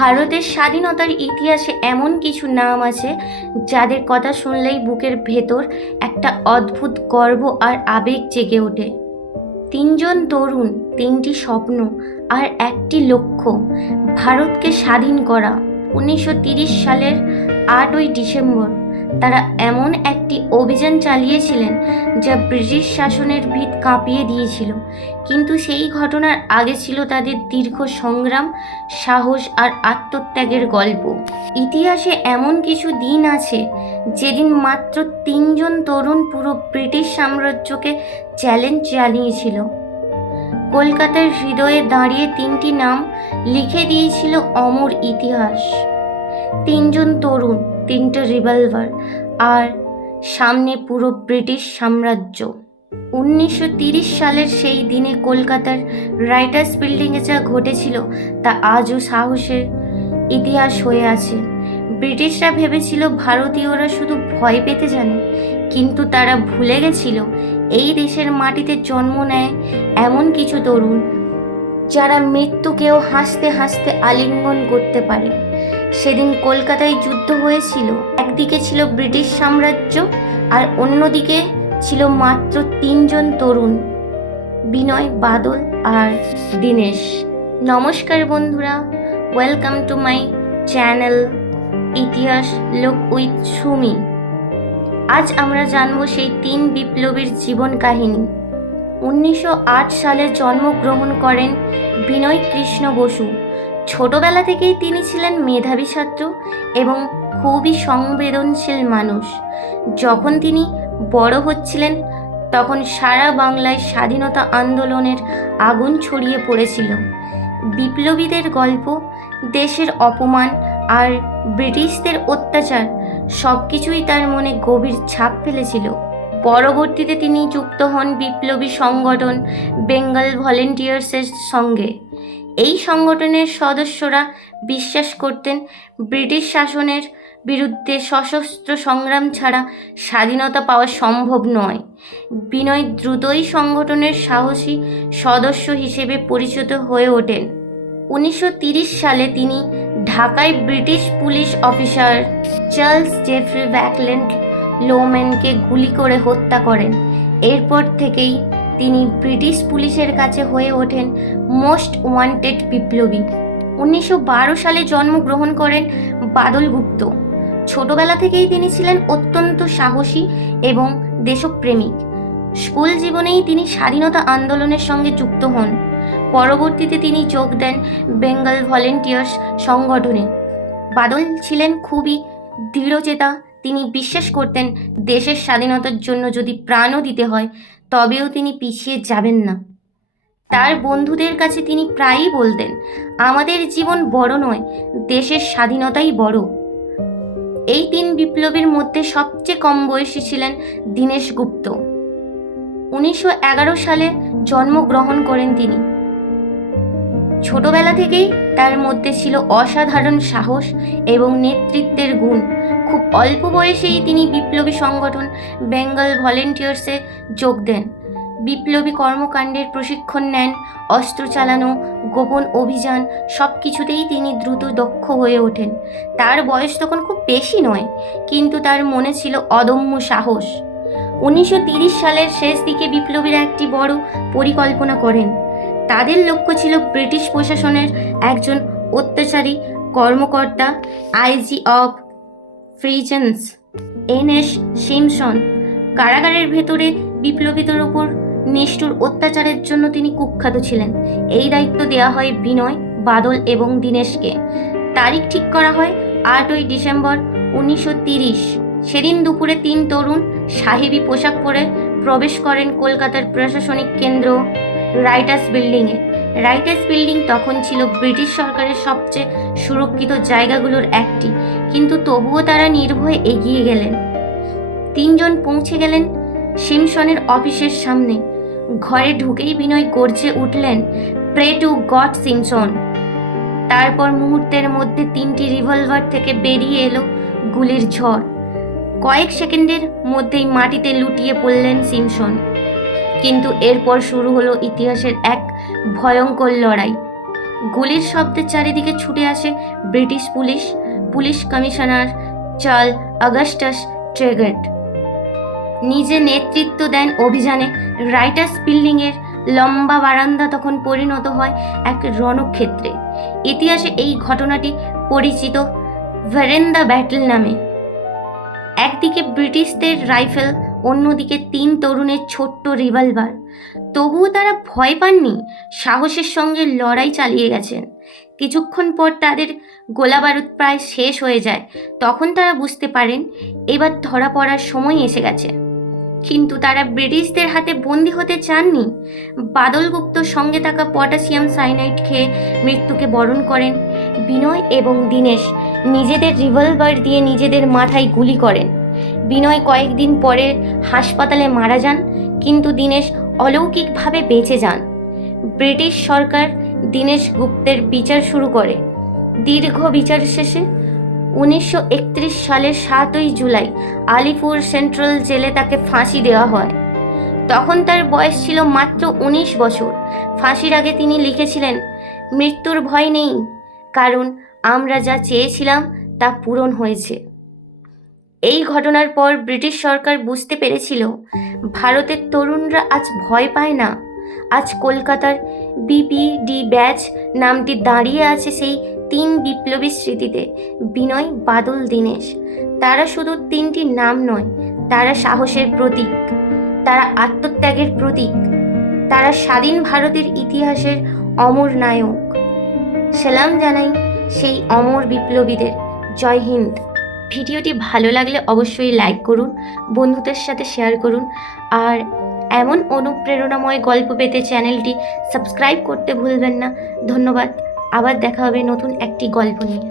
ভারতের স্বাধীনতার ইতিহাসে এমন কিছু নাম আছে যাদের কথা শুনলেই বুকের ভেতর একটা অদ্ভুত গর্ব আর আবেগ জেগে ওঠে। তিনজন তরুণ, তিনটি স্বপ্ন আর একটি লক্ষ্য, ভারতকে স্বাধীন করা। 1930 সালের 8ই ডিসেম্বর তারা এমন একটি অভিযান চালিয়েছিলেন যা ব্রিটিশ শাসনের ভিত কাঁপিয়ে দিয়েছিল, কিন্তু সেই ঘটনার আগে ছিল তাদের দীর্ঘ সংগ্রাম, সাহস আর আত্মত্যাগের গল্প। ইতিহাসে এমন কিছু দিন আছে যেদিন মাত্র তিনজন তরুণ পুরো ব্রিটিশ সাম্রাজ্যকে চ্যালেঞ্জ জানিয়েছিল। কলকাতার হৃদয়ে দাঁড়িয়ে তিনটি নাম লিখে দিয়েছিল অমর ইতিহাস। তিনজন তরুণ, তিনটে রিভলভার, আর সামনে পুরো ব্রিটিশ সাম্রাজ্য। 1930 সালের সেই দিনে কলকাতার রাইটার্স বিল্ডিংয়ে যা ঘটেছিল তা আজও সাহসের ইতিহাস হয়ে আছে। ব্রিটিশরা ভেবেছিল ভারতীয়রা শুধু ভয় পেতে জানে, কিন্তু তারা ভুলে গেছিল এই দেশের মাটিতে জন্ম নেয় এমন কিছু তরুণ যারা মৃত্যুকেও হাসতে হাসতে আলিঙ্গন করতে পারে। সেদিন কলকাতায় যুদ্ধ হয়েছিল। একদিকে ছিল ব্রিটিশ সাম্রাজ্য আর অন্যদিকে ছিল মাত্র তিনজন তরুণ, বিনয়, বাদল আর দীনেশ। নমস্কার বন্ধুরা, ওয়েলকাম টু মাই চ্যানেল ইতিহাস লোক উইথ সুমি। আজ আমরা জানবো সেই তিন বিপ্লবীর জীবন কাহিনী। 1908 সালে জন্মগ্রহণ করেন বিনয় কৃষ্ণ বসু। ছোটবেলা থেকেই তিনি ছিলেন মেধাবী ছাত্র এবং খুবই সংবেদনশীল মানুষ। যখন তিনি বড় হচ্ছিলেন তখন সারা বাংলায় স্বাধীনতা আন্দোলনের আগুন ছড়িয়ে পড়েছিল। বিপ্লবীদের গল্প, দেশের অপমান আর ব্রিটিশদের অত্যাচার সব কিছুই তার মনে গভীর ছাপ ফেলেছিল। পরবর্তীতে তিনি যুক্ত হন বিপ্লবী সংগঠন বেঙ্গল ভলেন্টিয়ার্সের সঙ্গে। এই সংগঠনের সদস্যরা বিশ্বাস করতেন ব্রিটিশ শাসনের বিরুদ্ধে সশস্ত্র সংগ্রাম ছাড়া স্বাধীনতা পাওয়া সম্ভব নয়। বিনয় দ্রুতই সংগঠনের সাহসী সদস্য হিসেবে পরিচিত হয়ে ওঠেন। 1930 সালে তিনি ঢাকায় British police officer Charles Geoffrey Buckland লোম্যানকে গুলি করে হত্যা করেন। এরপর থেকেই তিনি ব্রিটিশ পুলিশের কাছে হয়ে ওঠেন মোস্ট ওয়ান্টেড বিপ্লবী। 1912 সালে জন্মগ্রহণ করেন বাদল গুপ্ত। ছোটবেলা থেকেই তিনি ছিলেন অত্যন্ত সাহসী এবং দেশপ্রেমিক। স্কুল জীবনেই তিনি স্বাধীনতা আন্দোলনের সঙ্গে যুক্ত হন। পরবর্তীতে তিনি যোগ দেন বেঙ্গল ভলেন্টিয়ার্স সংগঠনে। বাদল ছিলেন খুবই দৃঢ়চেতা। তিনি বিশ্বাস করতেন দেশের স্বাধীনতার জন্য যদি প্রাণও দিতে হয় তবেও তিনি পিছিয়ে যাবেন না। তার বন্ধুদের কাছে তিনি প্রায়ই বলতেন, আমাদের জীবন বড় নয়, দেশের স্বাধীনতাই বড়। এই তিন বিপ্লবীর মধ্যে সবচেয়ে কম বয়সী ছিলেন দীনেশ গুপ্ত। 1911 সালে জন্মগ্রহণ করেন তিনি। ছোটবেলা থেকেই তার মধ্যে ছিল অসাধারণ সাহস এবং নেতৃত্বের গুণ। খুব অল্প বয়সেই তিনি বিপ্লবী সংগঠন বেঙ্গল ভলেন্টিয়ার্সে যোগ দেন। বিপ্লবী কর্মকাণ্ডের প্রশিক্ষণ নেন, অস্ত্র চালানো, গোপন অভিযান সব কিছুতেই তিনি দ্রুত দক্ষ হয়ে ওঠেন। তার বয়স তখন খুব বেশি নয়, কিন্তু তার মনে ছিল অদম্য সাহস। 1930 সালের শেষ দিকে বিপ্লবীরা একটি বড় পরিকল্পনা করেন। তাদের লক্ষ্য ছিল ব্রিটিশ প্রশাসনের একজন অত্যাচারী কর্মকর্তা আইজি অফ প্রিজেন্স এনএস সিমসন। কারাগারের ভেতরে বিপ্লবীদের উপর নিষ্ঠুর অত্যাচারের জন্য তিনি কুখ্যাত ছিলেন। এই দায়িত্ব দেওয়া হয় বিনয়, বাদল এবং দীনেশকে। তারিখ ঠিক করা হয় 8ই ডিসেম্বর 1930। সেদিন দুপুরে তিন তরুণ সাহেবী পোশাক পরে প্রবেশ করেন কলকাতার প্রশাসনিক কেন্দ্র রাইটার্স বিল্ডিংয়ে। রাইটার্স বিল্ডিং তখন ছিল ব্রিটিশ সরকারের সবচেয়ে সুরক্ষিত জায়গাগুলোর একটি, কিন্তু তবুও তারা নির্ভয়ে এগিয়ে গেলেন। তিনজন পৌঁছে গেলেন সিমসনের অফিসের সামনে। ঘরে ঢুকেই বিনয় গর্জে উঠলেন, প্রে টু গড সিমসন। তারপর মুহূর্তের মধ্যে তিনটি রিভলভার থেকে বেরিয়ে এলো গুলির ঝড়। কয়েক সেকেন্ডের মধ্যেই মাটিতে লুটিয়ে পড়লেন সিমসন। কিন্তু এরপর শুরু হলো ইতিহাসের এক ভয়ঙ্কর লড়াই। গুলির শব্দের চারিদিকে ছুটে আসে British police commissioner Charles Augustus Tegart. নিজে নেতৃত্ব দেন অভিযানে। রাইটার্স বিল্ডিংয়ের লম্বা বারান্দা তখন পরিণত হয় এক রণক্ষেত্রে। ইতিহাসে এই ঘটনাটি পরিচিত ভেরেন্দা ব্যাটল নামে। একদিকে ব্রিটিশদের রাইফেল, অন্যদিকে 3 তরুণের ছোট্ট রিভলভার। তবুও তারা ভয় পাননি, সাহসের সঙ্গে লড়াই চালিয়ে গেছেন। কিছুক্ষণ পর তাদের গোলাবারুদ প্রায় শেষ হয়ে যায়। তখন তারা বুঝতে পারেন এবার ধরা পড়ার সময় এসে গেছে। কিন্তু তারা ব্রিটিশদের হাতে বন্দী হতে চাননি। বাদল গুপ্ত সঙ্গে থাকা পটাশিয়াম সাইনাইড খেয়ে মৃত্যুকে বরণ করেন। বিনয় এবং দীনেশ নিজেদের রিভলভার দিয়ে নিজেদের মাথায় গুলি করেন। বিনয় কয়েকদিন পরে হাসপাতালে মারা যান, কিন্তু দীনেশ অলৌকিকভাবে বেঁচে যান। ব্রিটিশ সরকার দীনেশ গুপ্তের বিচার শুরু করে। দীর্ঘ বিচার শেষে 1931 সালের 7ই জুলাই আলিপুর সেন্ট্রাল জেলে তাকে ফাঁসি দেওয়া হয়। তখন তার বয়স ছিল মাত্র 19 বছর। ফাঁসির আগে তিনি লিখেছিলেন, মৃত্যুর ভয় নেই, কারণ আমরা যা চেয়েছিলাম তা পূরণ হয়েছে। এই ঘটনার পর ব্রিটিশ সরকার বুঝতে পেরেছিল ভারতের তরুণরা আজ ভয় পায় না। আজ কলকাতার বিপিডি ব্যাচ নামটি দাঁড়িয়ে আছে সেই 3 বিপ্লবী স্মৃতিতে, বিনয়, বাদল, দীনেশ। তারা শুধু 3টি নাম নয়, তারা সাহসের প্রতীক, তারা আত্মত্যাগের প্রতীক, তারা স্বাধীন ভারতের ইতিহাসের অমর নায়ক। সালাম জানাই সেই অমর বিপ্লবীদের। জয় হিন্দ। ভিডিওটি ভালো লাগলে অবশ্যই লাইক করুন, বন্ধুদের সাথে শেয়ার করুন, আর এমন অনুপ্রেরণাময় গল্প পেতে চ্যানেলটি সাবস্ক্রাইব করতে ভুলবেন না। ধন্যবাদ। আবার দেখা হবে নতুন একটি গল্প নিয়ে।